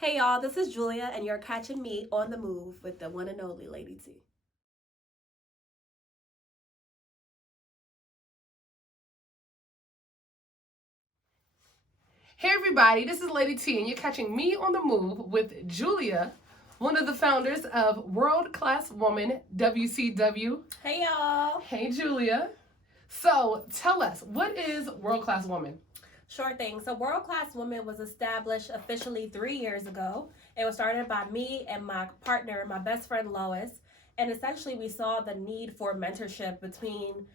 Hey y'all, this is Julia, and you're catching me on the move with the one and only Lady T. Hey everybody, this is Lady T, and you're catching me on the move with Julia, one of the founders of World Class Woman WCW. Hey y'all. Hey Julia. So tell us, what is World Class Woman? Sure thing. So, World Class Woman was established officially 3 years ago. It was started by me and my partner, my best friend Lois. And essentially, we saw the need for mentorship between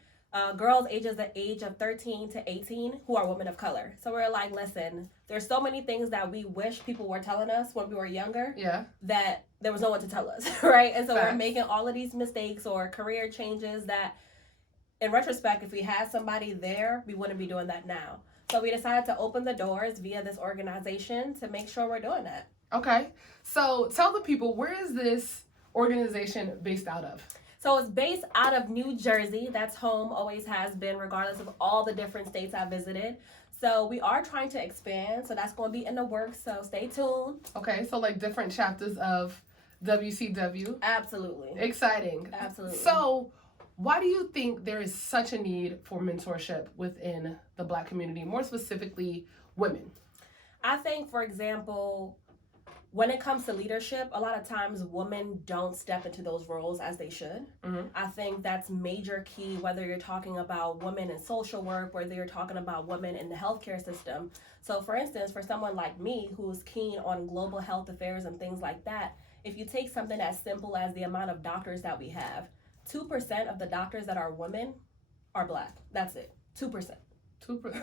girls ages the age of 13 to 18 who are women of color. So we're like, listen, there's so many things that we wish people were telling us when we were younger. Yeah. That there was no one to tell us, right? And so Facts. we're making all of these mistakes or career changes that, in retrospect, if we had somebody there, we wouldn't be doing that now. So we decided to open the doors via this organization to make sure we're doing that. Okay. So tell the people, where is this organization based out of? So it's based out of New Jersey. That's home, always has been, regardless of all the different states I visited. So we are trying to expand. So that's going to be in the works. So stay tuned. Okay, so like different chapters of WCW. Absolutely. Exciting. Absolutely. So why do you think there is such a need for mentorship within the Black community, more specifically women? I think, for example, when it comes to leadership, a lot of times women don't step into those roles as they should. Mm-hmm. I think that's major key, whether you're talking about women in social work, whether you're talking about women in the healthcare system. So for instance, for someone like me who's keen on global health affairs and things like that, if you take something as simple as the amount of doctors that we have, 2% of the doctors that are women are Black. That's it. 2%.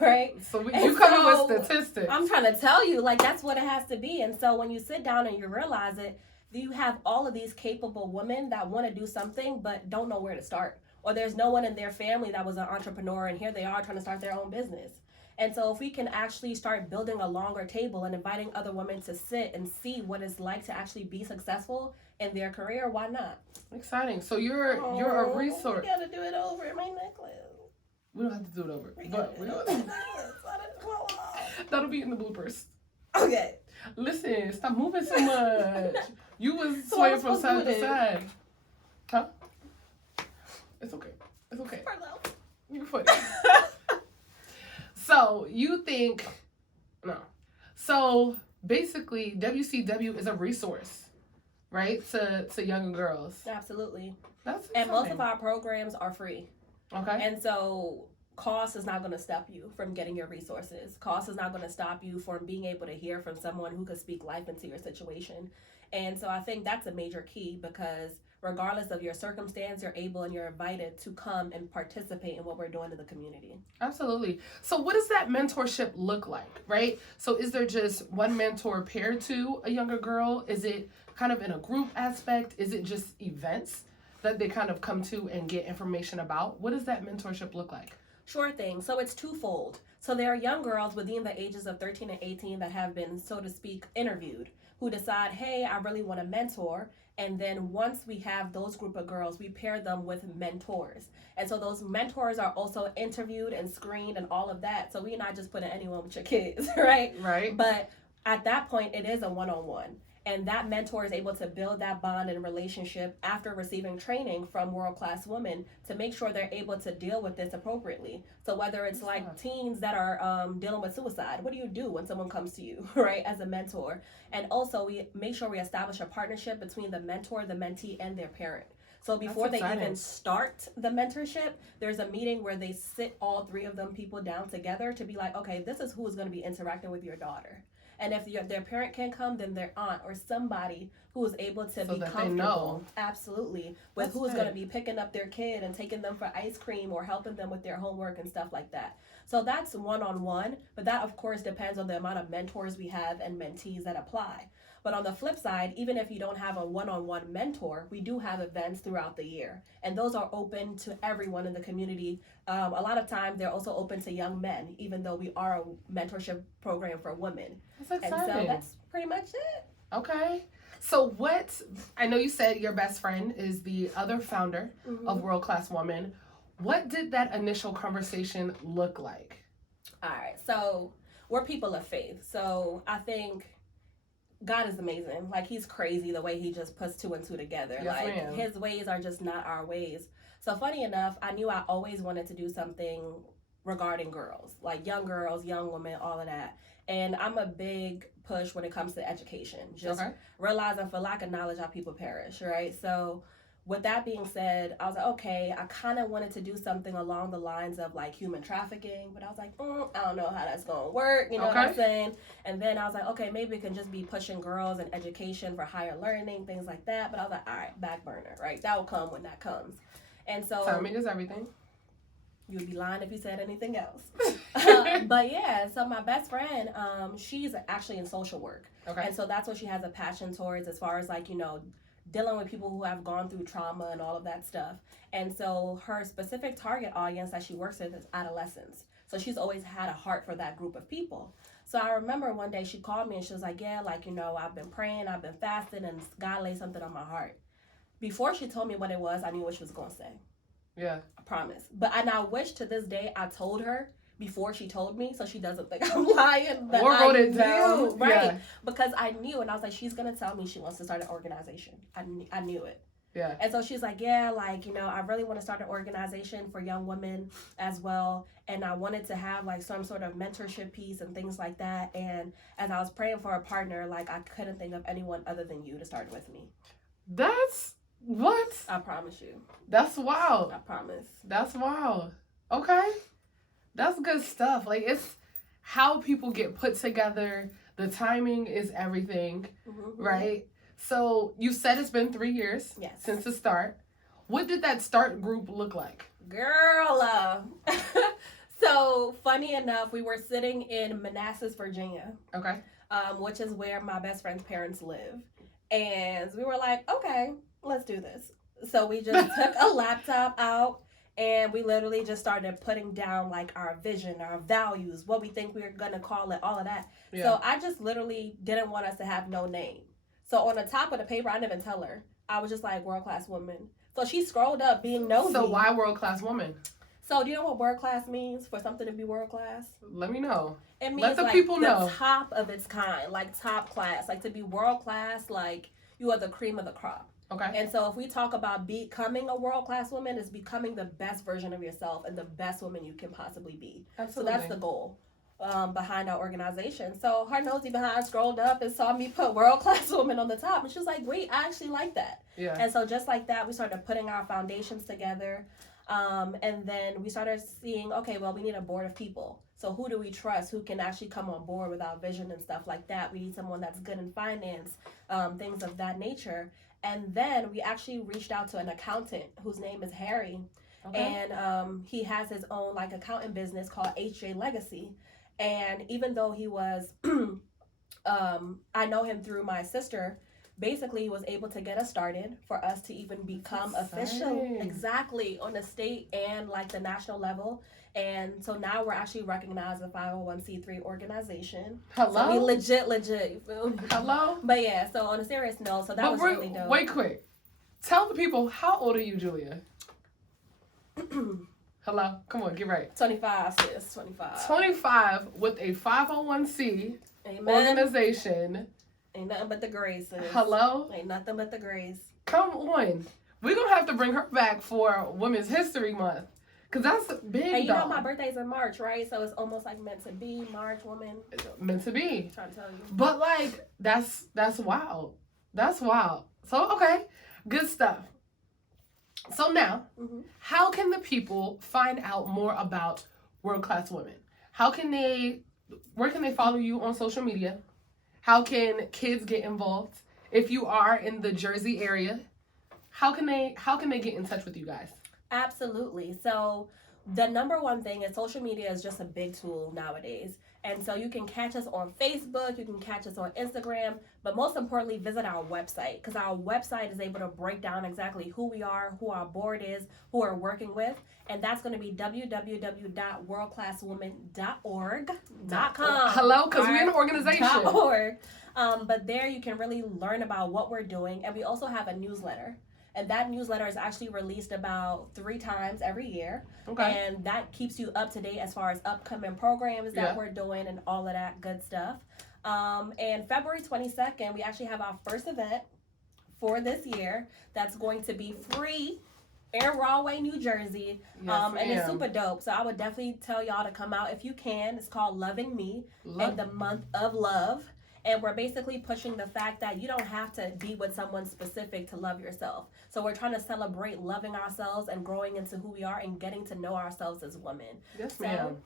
Right? So you coming with statistics. I'm trying to tell you, like, that's what it has to be. And so when you sit down and you realize it, you have all of these capable women that want to do something but don't know where to start. Or there's no one in their family that was an entrepreneur, and here they are trying to start their own business. And so if we can actually start building a longer table and inviting other women to sit and see what it's like to actually be successful in their career, why not? Exciting. So you're a resource. We gotta do it over. My necklace. We don't have to do it over. But that'll be in the bloopers. Okay. Listen, stop moving so much. You was swaying from side to side. Huh? It's okay. It's okay. You're funny. So you think no. So basically WCW is a resource, right? To younger girls. Absolutely. That's and exciting. most of our programs are free. Okay. And so cost is not going to stop you from getting your resources. Cost is not going to stop you from being able to hear from someone who could speak life into your situation. And so I think that's a major key, because regardless of your circumstance, you're able and you're invited to come and participate in what we're doing in the community. Absolutely. So what does that mentorship look like, right? So is there just one mentor paired to a younger girl? Is it kind of in a group aspect? Is it just events that they kind of come to and get information about? What does that mentorship look like? Sure thing. So it's twofold. So there are young girls within the ages of 13 and 18 that have been, so to speak, interviewed, who decide, hey, I really want a mentor. And then once we have those group of girls, we pair them with mentors. And so those mentors are also interviewed and screened and all of that. So we're not just putting anyone with your kids, right? Right. But at that point, it is a one-on-one. And that mentor is able to build that bond and relationship after receiving training from World Class Women to make sure they're able to deal with this appropriately. So whether it's like teens that are dealing with suicide, what do you do when someone comes to you, right, as a mentor? And also we make sure we establish a partnership between the mentor, the mentee, and their parent. So before they even start the mentorship, there's a meeting where they sit all three of them people down together to be like, okay, this is who is going to be interacting with your daughter. And if their parent can't come, then their aunt or somebody who is able to be comfortable, absolutely, with who is going to be picking up their kid and taking them for ice cream or helping them with their homework and stuff like that. So that's one-on-one, but that, of course, depends on the amount of mentors we have and mentees that apply. But on the flip side, even if you don't have a one-on-one mentor, we do have events throughout the year. And those are open to everyone in the community. A lot of times they're also open to young men, even though we are a mentorship program for women. That's exciting. And so that's pretty much it. Okay. So I know you said your best friend is the other founder of World Class Woman. What did that initial conversation look like? All right. So we're people of faith. So I think God is amazing. Like, he's crazy the way he just puts two and two together. Yes, like, ma'am. His ways are just not our ways. So, funny enough, I knew I always wanted to do something regarding girls, like young girls, young women, all of that. And I'm a big push when it comes to education. Just realizing for lack of knowledge, our people perish, right? So, with that being said, I was like, okay, I kind of wanted to do something along the lines of like human trafficking, but I was like, I don't know how that's going to work, you know what I'm saying? And then I was like, okay, maybe it can just be pushing girls and education for higher learning, things like that. But I was like, all right, back burner, right? That will come when that comes. And so timing is everything. You would be lying if you said anything else. But yeah, so my best friend, she's actually in social work. Okay. And so that's what she has a passion towards, as far as like, dealing with people who have gone through trauma and all of that stuff. And so her specific target audience that she works with is adolescents. So she's always had a heart for that group of people. So I remember one day she called me and she was like, yeah, like, I've been praying, I've been fasting, and God laid something on my heart. Before she told me what it was, I knew what she was going to say. Yeah. I promise. And I wish to this day I told her before she told me, so she doesn't think I'm lying. Or wrote it down. Right. Yeah. Because I knew, and I was like, she's going to tell me she wants to start an organization. I knew it. Yeah. And so she's like, yeah, like, I really want to start an organization for young women as well. And I wanted to have like some sort of mentorship piece and things like that. And as I was praying for a partner, like, I couldn't think of anyone other than you to start with me. That's what? I promise you. That's wild. I promise. That's wild. Okay. That's good stuff. Like, it's how people get put together. The timing is everything, right? So you said it's been 3 years since the start. What did that start group look like? Girl, so funny enough, we were sitting in Manassas, Virginia. Okay. Which is where my best friend's parents live. And we were like, okay, let's do this. So we just took a laptop out and we literally just started putting down like our vision, our values, what we think we were going to call it, all of that. Yeah. So I just literally didn't want us to have no name. So on the top of the paper, I didn't even tell her. I was just like, world class woman. So she scrolled up being nosy. So why world class woman? So do you know what world class means for something to be world class? Let me know. It means let the like people know. The top of its kind, like top class. Like to be world class, like you are the cream of the crop. Okay. And so if we talk about becoming a world class woman, it's becoming the best version of yourself and the best woman you can possibly be. Absolutely. So that's the goal behind our organization. So her nosy behind scrolled up and saw me put world class woman on the top. And she was like, wait, I actually like that. Yeah. And so just like that, we started putting our foundations together. And then we started seeing, okay, well, we need a board of people. So who do we trust? Who can actually come on board with our vision and stuff like that? We need someone that's good in finance, things of that nature. And then we actually reached out to an accountant whose name is Harry. Okay. And he has his own like accounting business called HJ Legacy. And even though he was, I know him through my sister, basically he was able to get us started for us to even become official exactly on the state and like the national level. And so now we're actually recognized as a 501c3 organization. Hello? So we legit, you feel me? Hello? But yeah, so on a serious note, so that was really dope. Wait quick. Tell the people, how old are you, Julia? Hello? Come on, get right. 25, sis. 25. 25 with a 501c Amen. Organization. Ain't nothing but the grace, sis. Hello? Ain't nothing but the grace. Come on. We're going to have to bring her back for Women's History Month. Because that's big, and you know my birthday's in March, right? So it's almost like meant to be. March, woman. Meant to be. I'm trying to tell you. But like, that's wild. That's wild. So, okay. Good stuff. So now, how can the people find out more about World Class Women? Where can they follow you on social media? How can kids get involved? If you are in the Jersey area, how can they get in touch with you guys? Absolutely. So the number one thing is social media is just a big tool nowadays. And so you can catch us on Facebook, you can catch us on Instagram, but most importantly, visit our website because our website is able to break down exactly who we are, who our board is, who we're working with. And that's going to be www.worldclasswomen.org.com. Hello, because we're an organization. .org. But there you can really learn about what we're doing. And we also have a newsletter. And that newsletter is actually released about 3 times every year. Okay. And that keeps you up to date as far as upcoming programs that we're doing and all of that good stuff. And February 22nd, we actually have our first event for this year that's going to be free in Rahway, New Jersey. Yes, And it's super dope. So I would definitely tell y'all to come out if you can. It's called Loving Me in the month of love. And we're basically pushing the fact that you don't have to be with someone specific to love yourself. So we're trying to celebrate loving ourselves and growing into who we are and getting to know ourselves as women. Yes, ma'am.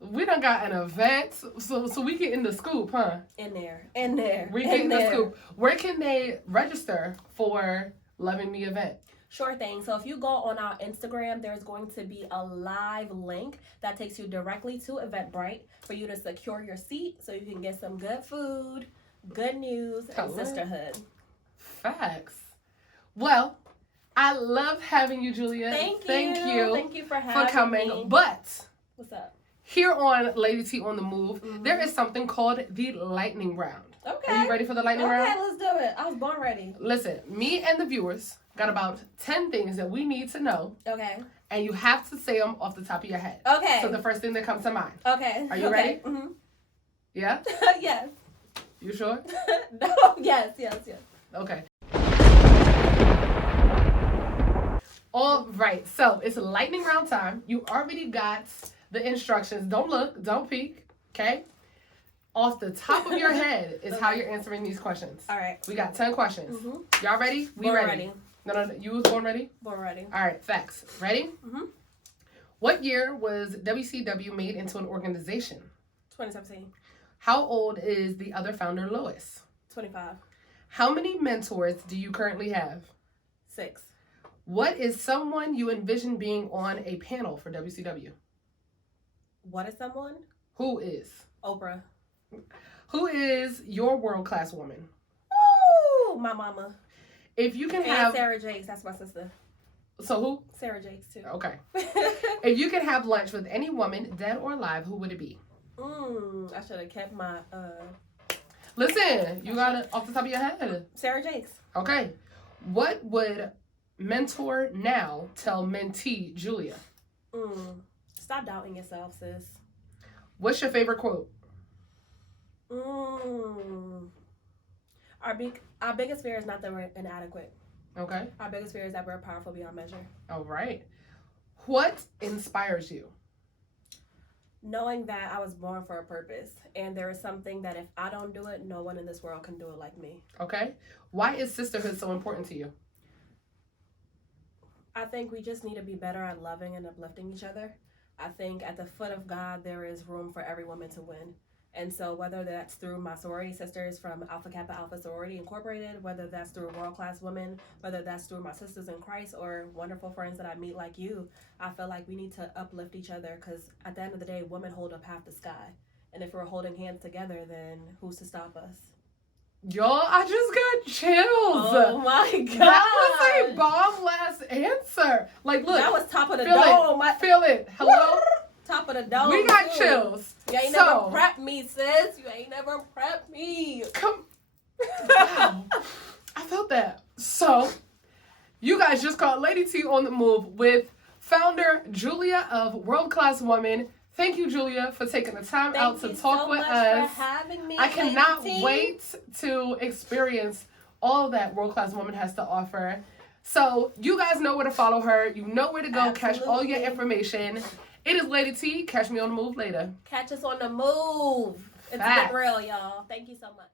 We done got an event, so we get in the scoop, huh? In there. We get in the scoop. Where can they register for Loving Me event? Sure thing. So if you go on our Instagram, there's going to be a live link that takes you directly to Eventbrite for you to secure your seat so you can get some good food, good news, and sisterhood. Facts. Well, I love having you, Julia. Thank you. Thank you for having coming. me. But what's up? Here on Lady T on the Move, there is something called the lightning round. Okay. Are you ready for the lightning round? Okay, let's do it. I was born ready. Listen, me and the viewers got about 10 things that we need to know. Okay. And you have to say them off the top of your head. Okay. So the first thing that comes to mind. Okay. Are you ready? Mm-hmm. Yeah? Yes. You sure? No. Yes. Okay. All right. So it's lightning round time. You already got the instructions. Don't look. Don't peek. Okay? Off the top of your head is how you're answering these questions. All right. We got 10 questions. Mm-hmm. Y'all ready? We ready. No. You was born ready? Born ready. All right. Facts. Ready? Mm-hmm. What year was WCW made into an organization? 2017. How old is the other founder, Lois? 25. How many mentors do you currently have? 6. What is someone you envision being on a panel for WCW? What is someone? Who is? Oprah. Who is your world-class woman? Oh, my mama. If you can and have... Sarah Jakes, that's my sister. So who? Sarah Jakes, too. Okay. If you could have lunch with any woman, dead or alive, who would it be? I should have kept my... Listen, you got it off the top of your head. Sarah Jakes. Okay. What would mentor now tell mentee Julia? Stop doubting yourself, sis. What's your favorite quote? Our biggest fear is not that we're inadequate. Okay. Our biggest fear is that we're powerful beyond measure. All right. What inspires you? Knowing that I was born for a purpose, and there is something that if I don't do it, no one in this world can do it like me. Okay. Why is sisterhood so important to you? I think we just need to be better at loving and uplifting each other. I think at the foot of God, there is room for every woman to win. And so whether that's through my sorority sisters from Alpha Kappa Alpha Sorority Incorporated, whether that's through World Class Women, whether that's through my sisters in Christ or wonderful friends that I meet like you, I feel like we need to uplift each other because at the end of the day, women hold up half the sky. And if we're holding hands together, then who's to stop us? Y'all, I just got chills. Oh my God. That was a bomb-last answer. Like, look. That was top of the feel dome. Feel it. Hello? Top of the dome. We got too. chills. You ain't never prepped me, sis. You ain't never prepped me. Come. Wow. I felt that. So, you guys just caught Lady T on the Move with founder Julia of World Class Woman. Thank you, Julia, for taking the time out to talk with us. Thank you so much for having me. I cannot wait to experience all that World Class Woman has to offer. So, you guys know where to follow her. You know where to go. Catch all your information. It is Lady T. Catch me on the move later. Catch us on the move. It's been real, y'all. Thank you so much.